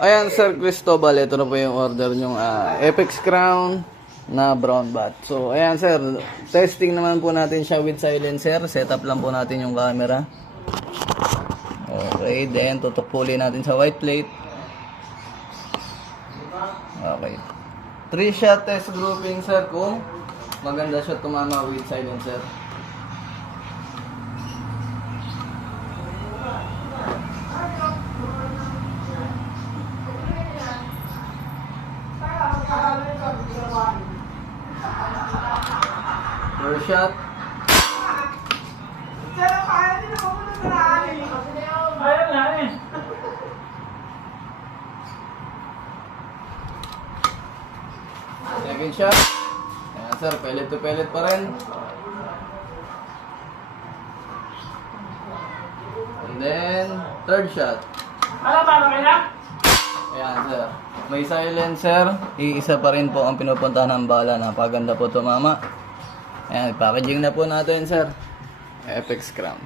Ayan, Sir Cristobal, ito na po yung order nyong Apex Crown na brown bat. So, ayan, sir. Testing naman po natin siya with silencer. Setup lang po natin yung camera. Okay, then tutukpulin natin sa white plate. Okay. 3-shot test grouping, sir, kung maganda siya tumama with silencer. First shot. Second shot. Ayan, sir, pellet to pellet pa rin. And then, third shot. Ayan, sir. May silencer. Iisa pa rin po ang pinupuntahan ng bala. Napaganda po tumama. Ayan, packaging na po natin, sir. Apex Crown.